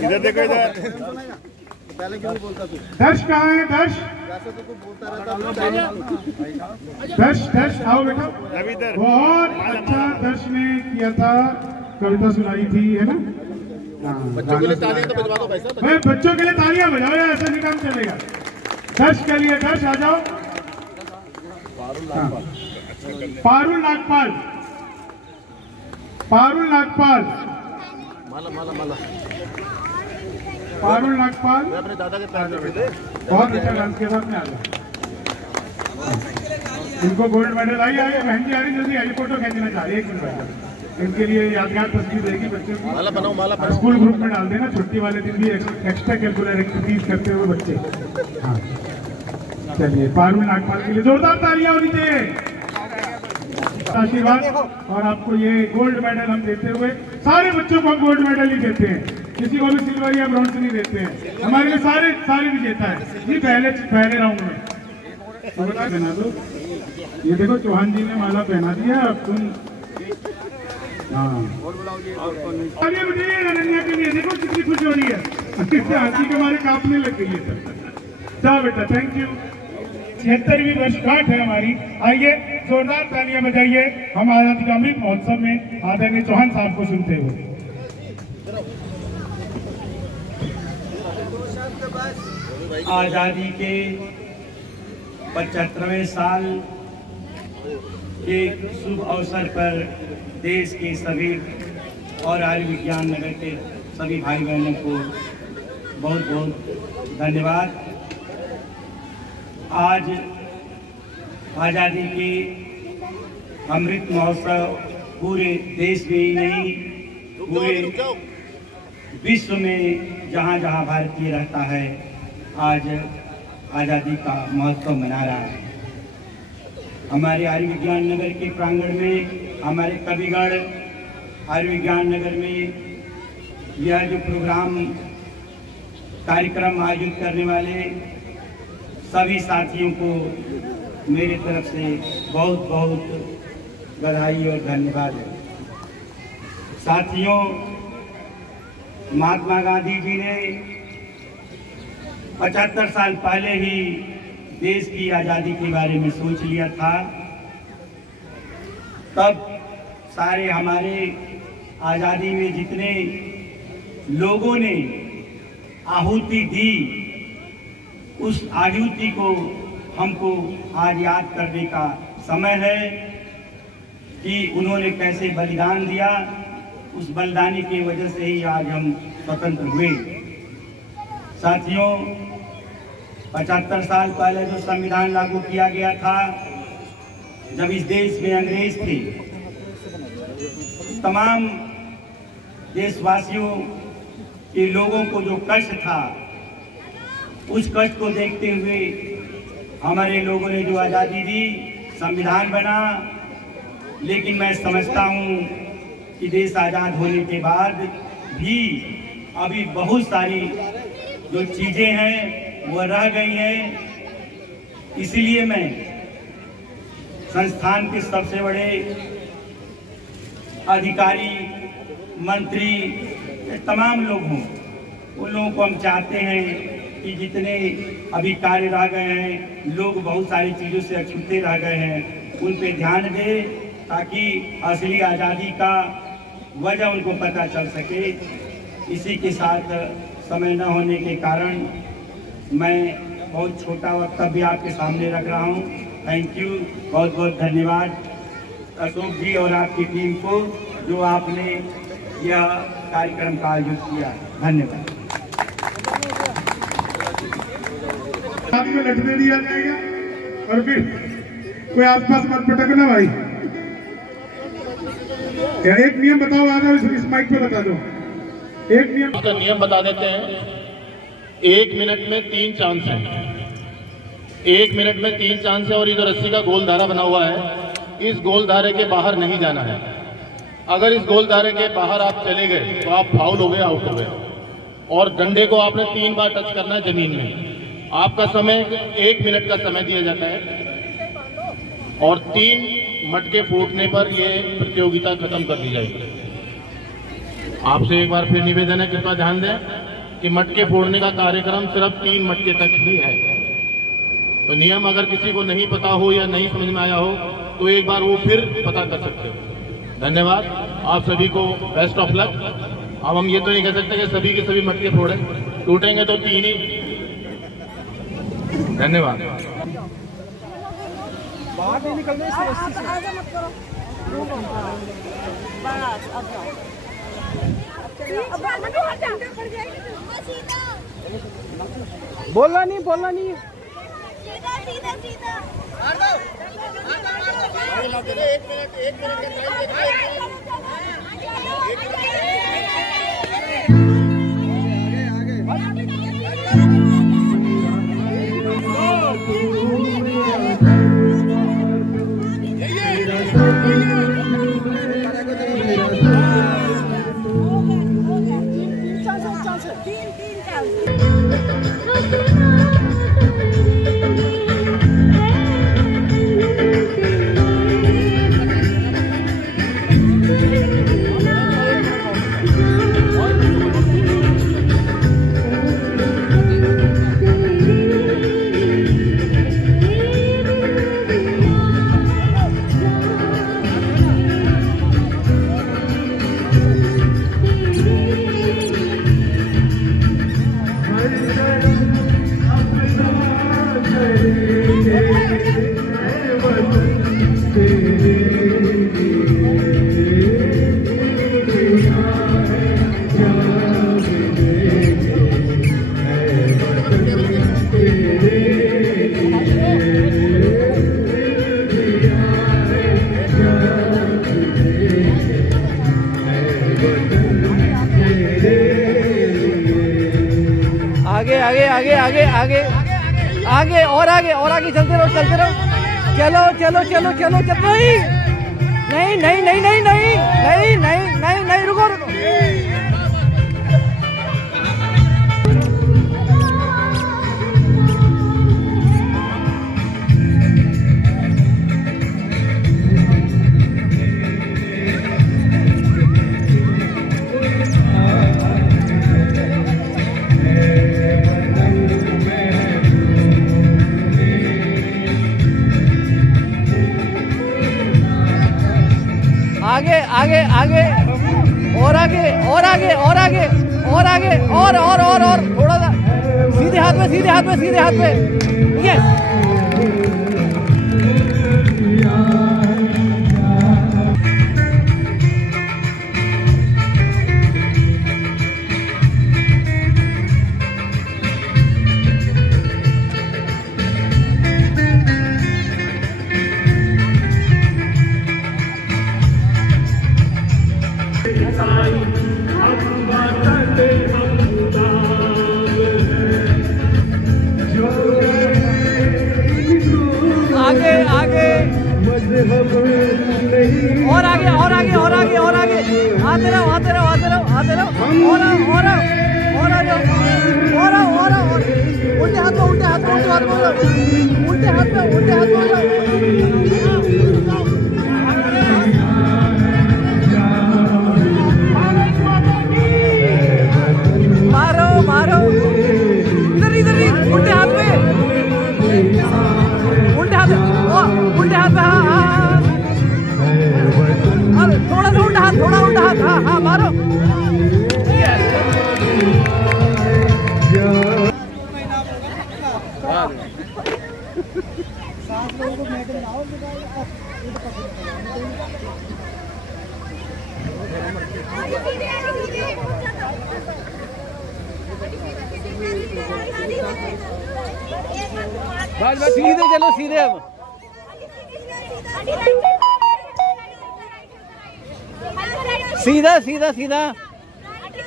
इधर देखो इधर। दर्श कहाँ है? दर्श दर्श दर्श आओ बेटा। बहुत अच्छा दर्श ने किया था, कविता सुनाई थी है ना। बच्चों के लिए तालियां तो बजवा दो भाई साहब। भाई बच्चों के लिए तालियां बजाओ यार, ऐसा नहीं काम चलेगा। दर्श के लिए दर्श आ जाओ। पारुल नागपाल, पारुल नागपाल, पारुल नागपाल अपने दादा के पैर में दे। बहुत अच्छा डांस के साथ में आ जाओ। इनको गोल्ड मेडल आई है। बहन जी आ रही, जल्दी आई, फोटो खींचना चाह रही है। एक मिनट, इनके लिए यादगार तस्वीर देगी बच्चों की। माला बनाओ, माला बनाओ। स्कूल ग्रुप में डाल देना, छुट्टी वाले दिन भी एक्स्ट्रा कैलकुलर एक्टिविटीज करते हुए बच्चे। हाँ चलिए, पारुल नागपाल के लिए जोरदार तालियां होनी चाहिए। आशीर्वाद और आपको ये गोल्ड मेडल हम देते हुए, सारे बच्चों को हम गोल्ड मेडल ही देते हैं, किसी को भी सिल्वर या ब्रॉन्ज नहीं देते हैं। हमारे लिए सारे विजेता है जी। पहले राउंड में तो बता देना दो। ये देखो चौहान जी ने माला पहना दिया, अब तुम। हाँ अरे बताइए अनन्या के लिए, देखो कितनी खुश हो रही है, हाथी के मारे कांपने लग गई है। जाओ बेटा, थैंक यू। 76वीं वर्षगांठ है हमारी। आइए जोरदार तालियां बजाइए हम आजादी का अमृत महोत्सव में आदरणीय चौहान साहब को सुनते हुए। आजादी के 75वें साल के शुभ अवसर पर देश के सभी और आयुर्विज्ञान नगर के सभी भाई बहनों को बहुत बहुत धन्यवाद। आज आज़ादी के अमृत महोत्सव पूरे देश में ही नहीं, पूरे विश्व में जहाँ जहाँ भारतीय रहता है आज आज़ादी का महोत्सव मना रहा है। हमारे आयुर्विज्ञान नगर के प्रांगण में, हमारे कविगढ़ आयुर्विज्ञान नगर में यह जो प्रोग्राम कार्यक्रम आयोजित करने वाले सभी साथियों को मेरी तरफ से बहुत बहुत बधाई और धन्यवाद है। साथियों, महात्मा गांधी जी ने 75 साल पहले ही देश की आज़ादी के बारे में सोच लिया था। तब सारे हमारे आज़ादी में जितने लोगों ने आहुति दी, उस आहुति को हमको आज याद करने का समय है कि उन्होंने कैसे बलिदान दिया। उस बलिदानी की वजह से ही आज हम स्वतंत्र हुए। साथियों, 75 साल पहले जो संविधान लागू किया गया था, जब इस देश में अंग्रेज थे, तमाम देशवासियों के लोगों को जो कष्ट था, उस कष्ट को देखते हुए हमारे लोगों ने जो आज़ादी दी, संविधान बना। लेकिन मैं समझता हूँ कि देश आज़ाद होने के बाद भी अभी बहुत सारी जो चीज़ें हैं वो रह गई हैं। इसलिए मैं संस्थान के सबसे बड़े अधिकारी, मंत्री, तमाम लोग हों, उन लोगों को हम चाहते हैं कि जितने अभी कार्य रह गए हैं, लोग बहुत सारी चीज़ों से अछूते रह गए हैं, उन पे ध्यान दें ताकि असली आज़ादी का वजह उनको पता चल सके। इसी के साथ समय न होने के कारण मैं बहुत छोटा वक्तव्य आपके सामने रख रहा हूँ। थैंक यू, बहुत बहुत धन्यवाद अशोक जी और आपकी टीम को जो आपने यह कार्यक्रम का आयोजन किया। धन्यवाद। में लटने दिया जाएगा और फिर कोई आसपास मत पटकना भाई। क्या एक नियम बताओ, आ जाओ इस माइक पे बता दो। एक नियम बता देते हैं। 1 मिनट में 3 चांस हैं। 1 मिनट में 3 चांस है और ये जो रस्सी का गोल धारा बना हुआ है, इस गोल धारे के बाहर नहीं जाना है। अगर इस गोल धारे के बाहर आप चले गए तो आप फाउल हो गए, आउट हो गए। और डंडे को आपने 3 बार टच करना है जमीन में। आपका समय 1 मिनट का समय दिया जाता है और 3 मटके फूटने पर यह प्रतियोगिता खत्म कर दी जाएगी। आपसे एक बार फिर निवेदन है, कृपया ध्यान दें कि मटके फोड़ने का कार्यक्रम सिर्फ 3 मटके तक ही है। तो नियम अगर किसी को नहीं पता हो या नहीं समझ में आया हो तो एक बार वो फिर पता कर सकते हो। धन्यवाद, आप सभी को बेस्ट ऑफ लक। अब हम ये तो नहीं कह सकते कि सभी के सभी मटके फोड़े, टूटेंगे तो 3 ही। धन्यवाद। बाहर नहीं निकलने बोलना नहीं, बोलना नहीं। सीधा सीधा सीधा आगे चलते रहो, चलते रहो। चलो चलो चलो चलो चलो। नहीं नहीं नहीं नहीं नहीं नहीं नहीं नहीं नहीं, रुको रुको। आगे आगे आगे और आगे और आगे और आगे और आगे और थोड़ा सा सीधे हाथ में, सीधे हाथ में, सीधे हाथ में। यस, आगे आगे और आगे और आगे और आगे और आगे आते रहो आते रहो आते रहो आते रहो और और उल्टे हाथ में, उल्टे हाथ में, उल्टे हाथ में, उल्टे हाथ में, उल्टे हाथ में। मारो मारो, इधर इधर उल्टे हाथ में, उल्टे हाथ में, उल्टे हाथ में। हाँ, थोड़ा सा उल्टा हाथ, थोड़ा उल्टा हाथ। हाँ हाँ, मारो। बस सीधे चलो, सीधे। अब सीधा सीधा सीधा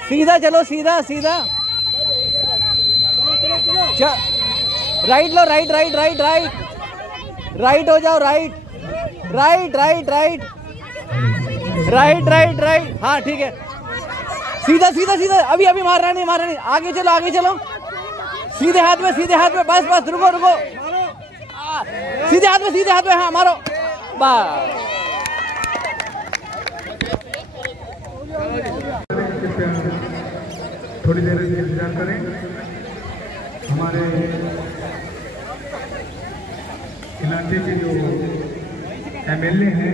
सीधा चलो, सीधा सीधा। राइट लो, right right right right right हो जाओ, right right right right right right right. हाँ ठीक है, सीधा सीधा सीधा, अभी अभी मारना नहीं, मारना नहीं, आगे चलो आगे चलो, सीधे हाथ में, सीधे हाथ में, बस बस, रुको रुको, सीधे हाथ में, सीधे हाथ में, हाँ मारो, बस। थोड़ी देर इंतजार करें। हमारे इलाके के जो MLA हैं